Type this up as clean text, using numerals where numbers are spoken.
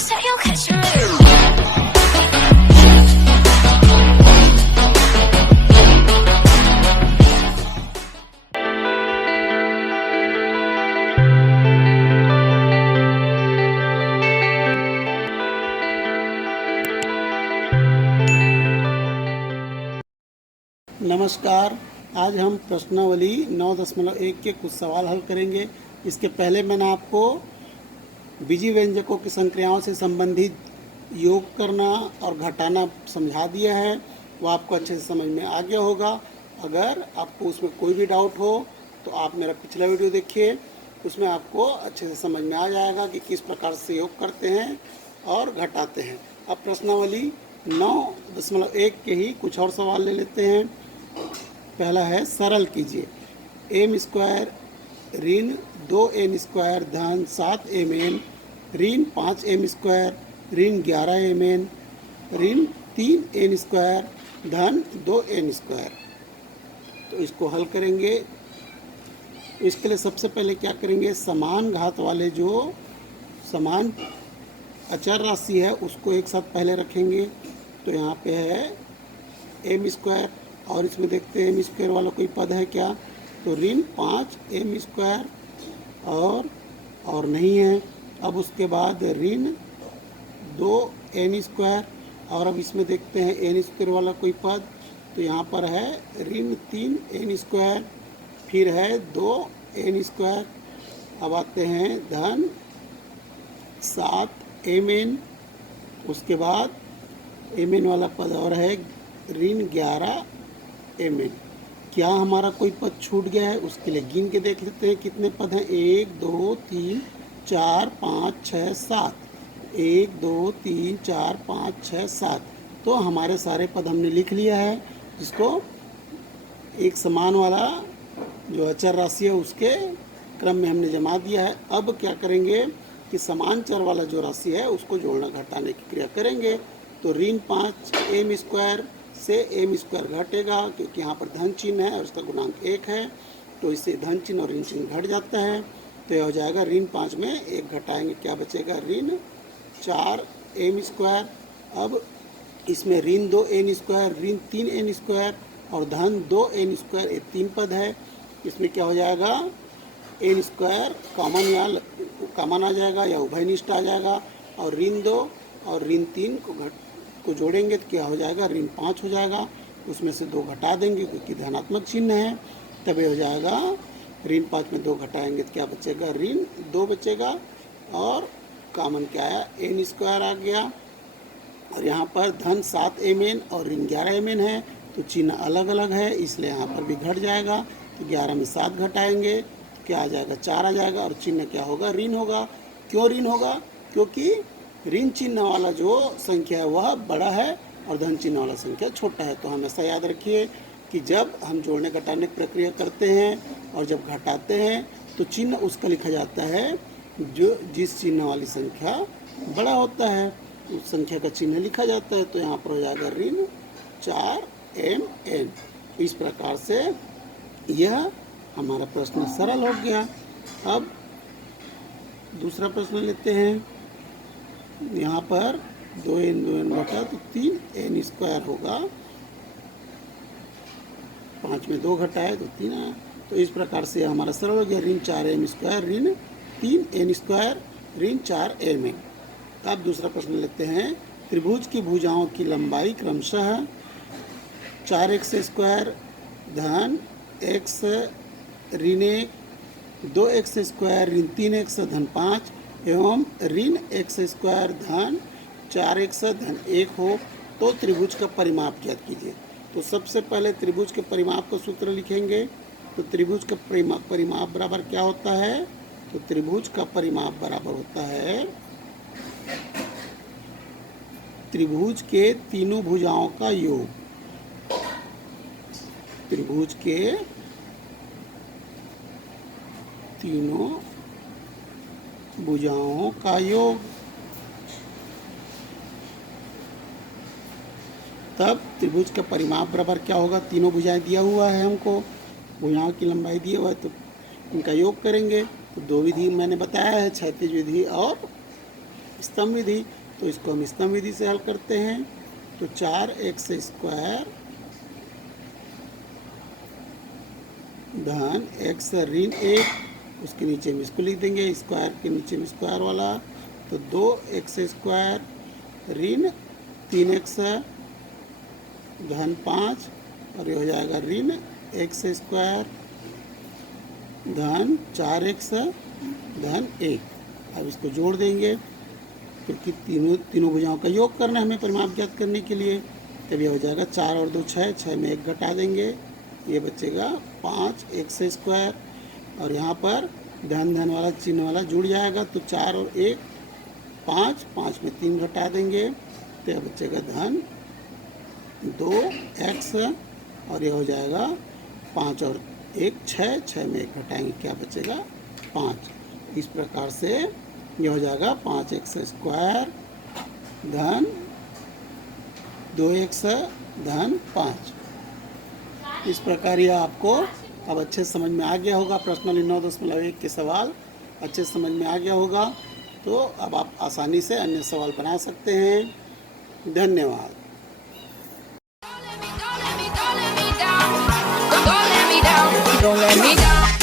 say you'll catch me. नमस्कार। आज हम प्रश्नावली 9.1 के कुछ सवाल हल करेंगे। इसके पहले मैंने आपको बीजी व्यंजकों की संक्रियाओं से संबंधित योग करना और घटाना समझा दिया है, वो आपको अच्छे से समझ में आ गया होगा। अगर आपको उसमें कोई भी डाउट हो तो आप मेरा पिछला वीडियो देखिए, उसमें आपको अच्छे से समझ में आ जाएगा कि किस प्रकार से योग करते हैं और घटाते हैं। अब प्रश्नावली 9.1 के ही कुछ और सवाल ले लेते हैं। पहला है, सरल कीजिए। एम स्क्वायर ऋण 2n² धन 7mn ऋण 5m स्क्वायर ऋण 11mn ऋण 3n² धन 2n²। तो इसको हल करेंगे। इसके लिए सबसे पहले क्या करेंगे, समान घात वाले जो समान अचर राशि है उसको एक साथ पहले रखेंगे। तो यहाँ पे है m² और इसमें देखते हैं m² वाला कोई पद है क्या, तो ऋण 5m² और नहीं है। अब उसके बाद ऋण 2n² और अब इसमें देखते हैं n² वाला कोई पद, तो यहाँ पर है ऋण 3n², फिर है 2n²। अब आते हैं धन 7mn, उसके बाद mn वाला पद और है ऋण 11mn। क्या हमारा कोई पद छूट गया है, उसके लिए गिन के देख लेते हैं कितने पद हैं। 1 2 3 4 5 6 7 1 2 3 4 5 6 7। तो हमारे सारे पद हमने लिख लिया है, जिसको एक समान वाला जो अचर राशि है उसके क्रम में हमने जमा दिया है। अब क्या करेंगे कि समान चर वाला जो राशि है उसको जोड़ना घटाने की क्रिया करेंगे। तो ऋण 5m² से m² घटेगा, क्योंकि यहाँ पर धन चिन्ह है और उसका गुणांक 1 है, तो इससे धन चिन्ह और ऋण चिन्ह घट जाता है। तो यह हो जाएगा ऋण 5 में 1 घटाएंगे, क्या बचेगा, ऋण 4m²। अब इसमें ऋण 2n², ऋण 3n² और धन 2n², ये 3 पद है। इसमें क्या हो जाएगा, n² कॉमन आ जाएगा या उभयनिष्ठ आ जाएगा, और ऋण 2 और ऋण 3 को जोड़ेंगे तो क्या हो जाएगा, ऋण 5 हो जाएगा। उसमें से 2 घटा देंगे क्योंकि धनात्मक चिन्ह है, तब ये हो जाएगा ऋण 5 में 2 घटाएंगे तो क्या बचेगा, ऋण 2 बचेगा। और कॉमन क्या आया, n² आ गया। और यहाँ पर धन 7mn और ऋण 11mn है, तो चिन्ह अलग अलग है, इसलिए यहाँ पर भी घट जाएगा। तो 11 में 7 घटाएंगे तो क्या आ जाएगा, 4 आ जाएगा, और चिन्ह क्या होगा, ऋण होगा। क्यों ऋण होगा, क्योंकि ऋण चिन्ह वाला जो संख्या है वह बड़ा है और धन चिन्ह वाला संख्या छोटा है। तो हमेशा याद रखिए कि जब हम जोड़ने घटाने की प्रक्रिया करते हैं और जब घटाते हैं तो चिन्ह उसका लिखा जाता है जो जिस चिन्ह वाली संख्या बड़ा होता है, उस संख्या का चिन्ह लिखा जाता है। तो यहाँ पर हो जाएगा ऋण 4mn। इस प्रकार से यह हमारा प्रश्न सरल हो गया। अब दूसरा प्रश्न लेते हैं। यहाँ पर 2n घटा तो 3n² होगा, 5 में 2 घटा है तो 3 आया। तो इस प्रकार से हमारा सरल हो गया, ऋण 4m² ऋण 3n² ऋण 4mn। अब दूसरा प्रश्न लेते हैं। त्रिभुज की भुजाओं की लंबाई क्रमशः 4x² धन x ऋण 1 2x² ऋण 3x धन 5 एवं ऋण x² धन 4x धन 1 हो तो त्रिभुज का परिमाप ज्ञात कीजिए। तो सबसे पहले त्रिभुज के परिमाप का सूत्र लिखेंगे। तो त्रिभुज का परिमाप बराबर क्या होता है, तो त्रिभुज का परिमाप बराबर होता है त्रिभुज के तीनों भुजाओं का योग। त्रिभुज के तीनों भुजाओं का योग, तब त्रिभुज का परिमाप बराबर क्या होगा, तीनों भुजाएं दिया हुआ है हमको, भुजाओं की लंबाई दी हुआ है, तो इनका योग करेंगे। तो 2 विधि मैंने बताया है, क्षैतिज विधि और स्तंभ विधि, तो इसको हम स्तंभ विधि से हल करते हैं। तो 4x स्क्वायर धन x ऋण 1, उसके नीचे में इसको लिख देंगे, स्क्वायर के नीचे में स्क्वायर वाला, तो 2x स्क्वायर ऋण 3x धन 5, और ये हो जाएगा ऋण x स्क्वायर धन 4x धन 1। अब इसको जोड़ देंगे, क्योंकि तीनों भुजाओं का योग करना है हमें परिमाप ज्ञात करने के लिए। तब यह हो जाएगा 4 और 2 6, 6 में 1 घटा देंगे, ये बचेगा 5x स्क्वायर, और यहाँ पर धन धन वाला चिन्ह वाला जुड़ जाएगा, तो 4 और 1 5, 5 में 3 घटा देंगे, तो यह बचेगा धन 2x, और यह हो जाएगा 5 और 1 6, 6 में 1 घटाएंगे, क्या बचेगा 5। इस प्रकार से यह हो जाएगा 5x स्क्वायर धन 2x धन 5। इस प्रकार यह आपको अब अच्छे समझ में आ गया होगा। प्रश्न 9.1 के सवाल अच्छे समझ में आ गया होगा, तो अब आप आसानी से अन्य सवाल बना सकते हैं। धन्यवाद। Don't let me down.